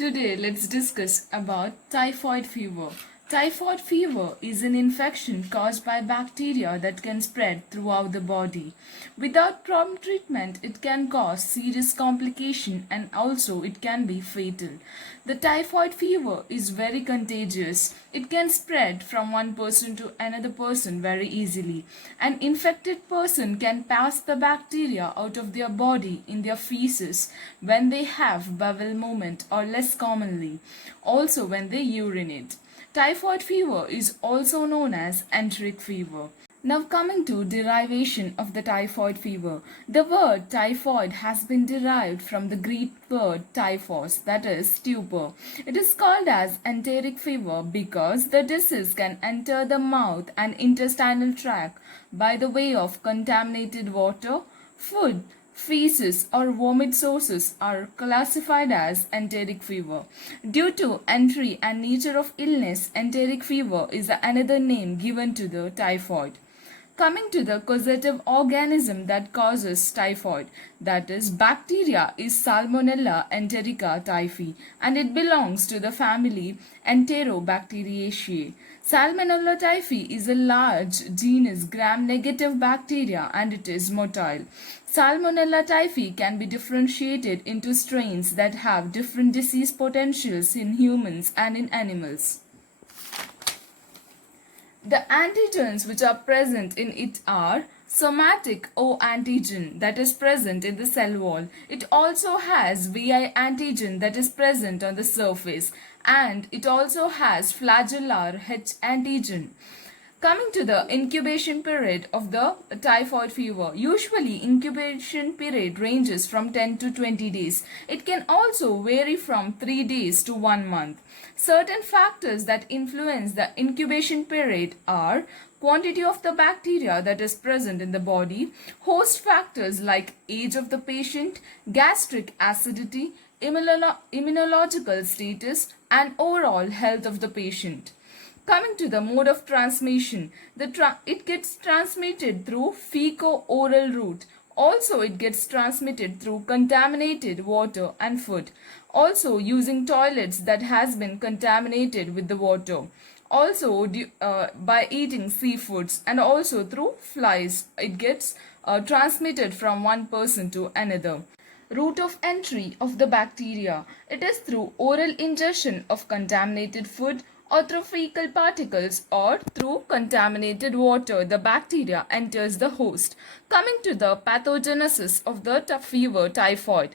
Today, let's discuss about typhoid fever. Typhoid fever is an infection caused by bacteria that can spread throughout the body. Without prompt treatment, it can cause serious complication and also it can be fatal. The typhoid fever is very contagious. It can spread from one person to another person very easily. An infected person can pass the bacteria out of their body in their feces when they have bowel movement or less commonly, also when they urinate. Typhoid fever is also known as enteric fever. Now coming to derivation of the typhoid fever. The word typhoid has been derived from the Greek word typhos, that is stupor. It is called as enteric fever because the disease can enter the mouth and intestinal tract by the way of contaminated water, food, feces or vomit sources are classified as enteric fever. Due to entry and nature of illness, enteric fever is another name given to the typhoid. Coming to the causative organism that causes typhoid, that is bacteria, is Salmonella enterica typhi and it belongs to the family Enterobacteriaceae. Salmonella typhi is a large genus gram-negative bacteria and it is motile. Salmonella typhi can be differentiated into strains that have different disease potentials in humans and in animals. The antigens which are present in it are somatic O antigen that is present in the cell wall. It also has VI antigen that is present on the surface and it also has flagellar H antigen. Coming to the incubation period of the typhoid fever, usually incubation period ranges from 10 to 20 days. It can also vary from 3 days to 1 month. Certain factors that influence the incubation period are quantity of the bacteria that is present in the body, host factors like age of the patient, gastric acidity, immunological status, and overall health of the patient. Coming to the mode of transmission, it gets transmitted through fecal-oral route. Also, it gets transmitted through contaminated water and food. Also, using toilets that has been contaminated with the water. Also, by eating seafoods and also through flies, it gets transmitted from one person to another. Route of entry of the bacteria. It is through oral ingestion of contaminated food or through fecal particles or through contaminated water, the bacteria enters the host. Coming to the pathogenesis of the fever typhoid.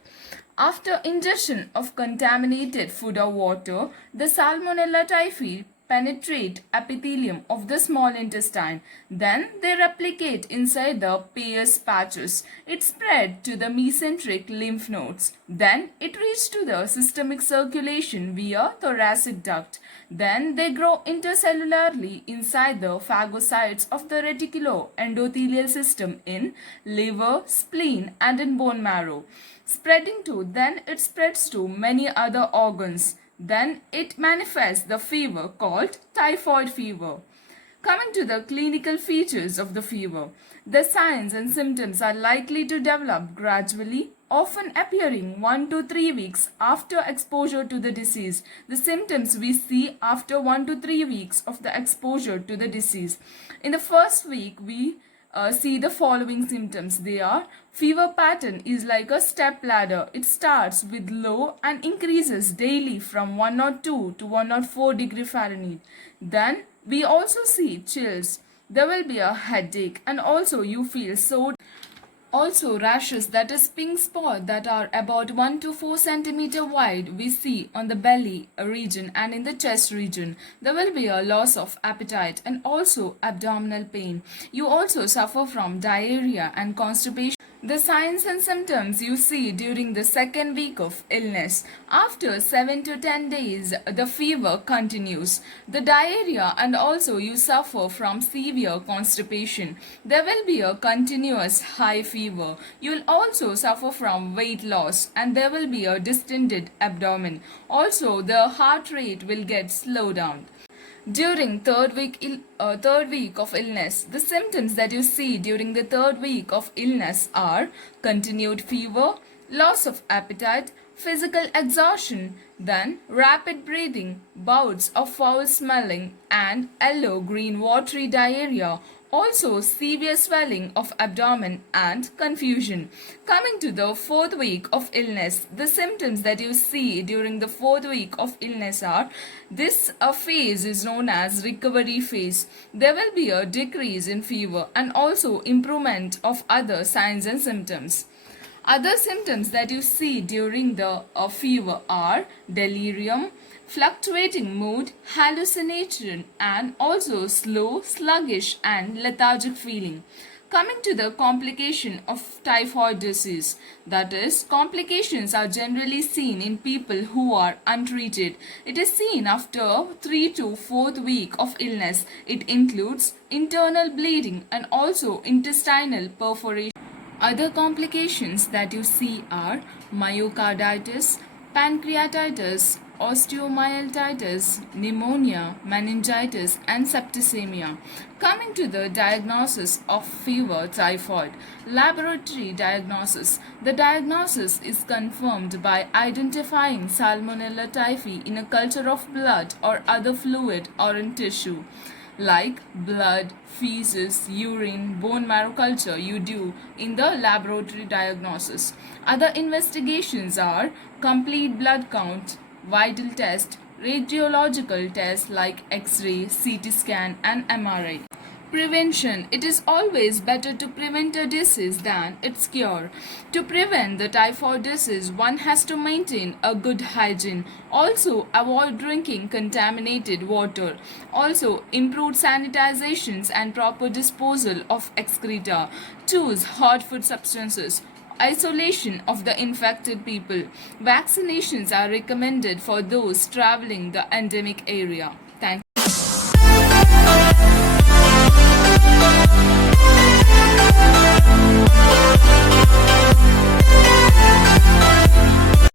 After ingestion of contaminated food or water, the Salmonella typhi penetrate epithelium of the small intestine. Then they replicate inside the Peyer's patches. It spread to the mesenteric lymph nodes. Then it reached to the systemic circulation via thoracic duct. Then they grow intercellularly inside the phagocytes of the reticuloendothelial system in liver, spleen and in bone marrow. Then it spreads to many other organs. Then it manifests the fever called typhoid fever. Coming to the clinical features of the fever, the signs and symptoms are likely to develop gradually, often appearing 1 to 3 weeks after exposure to the disease. The symptoms we see after 1 to 3 weeks of the exposure to the disease. In the first week, we see the following symptoms. They are: fever pattern is like a step ladder. It starts with low and increases daily from 102 to 104 degree Fahrenheit. Then we also see chills. There will be a headache and also you feel sore. Also rashes, that is pink spots that are about 1 to 4 centimeter wide, we see on the belly region and in the chest region. There will be a loss of appetite and also abdominal pain. You also suffer from diarrhea and constipation. The signs and symptoms you see during the second week of illness. After 7 to 10 days, the fever continues. The diarrhea and also you suffer from severe constipation. There will be a continuous high fever. You will also suffer from weight loss and there will be a distended abdomen. Also, the heart rate will get slowed down. During third week of illness, the symptoms that you see during the third week of illness are continued fever, loss of appetite, physical exhaustion, then rapid breathing, bouts of foul smelling and yellow-green watery diarrhea, also severe swelling of abdomen and confusion. Coming to the fourth week of illness, the symptoms that you see during the fourth week of illness are, this phase is known as recovery phase. There will be a decrease in fever and also improvement of other signs and symptoms. Other symptoms that you see during the fever are delirium, fluctuating mood, hallucination, and also slow, sluggish, and lethargic feeling. Coming to the complication of typhoid disease, that is, complications are generally seen in people who are untreated. It is seen after 3 to 4th week of illness. It includes internal bleeding and also intestinal perforation. Other complications that you see are myocarditis, pancreatitis, osteomyelitis, pneumonia, meningitis, and septicemia. Coming to the diagnosis of fever typhoid, laboratory diagnosis. The diagnosis is confirmed by identifying Salmonella typhi in a culture of blood or other fluid or in tissue, like blood, feces, urine, bone marrow culture you do in the laboratory diagnosis. Other investigations are complete blood count, vital test, radiological tests like X-ray, CT scan and MRI. Prevention. It is always better to prevent a disease than its cure. To prevent the typhoid disease, one has to maintain a good hygiene. Also, avoid drinking contaminated water. Also, improved sanitizations and proper disposal of excreta. Choose hot food substances. Isolation of the infected people. Vaccinations are recommended for those traveling the endemic area. Thank you.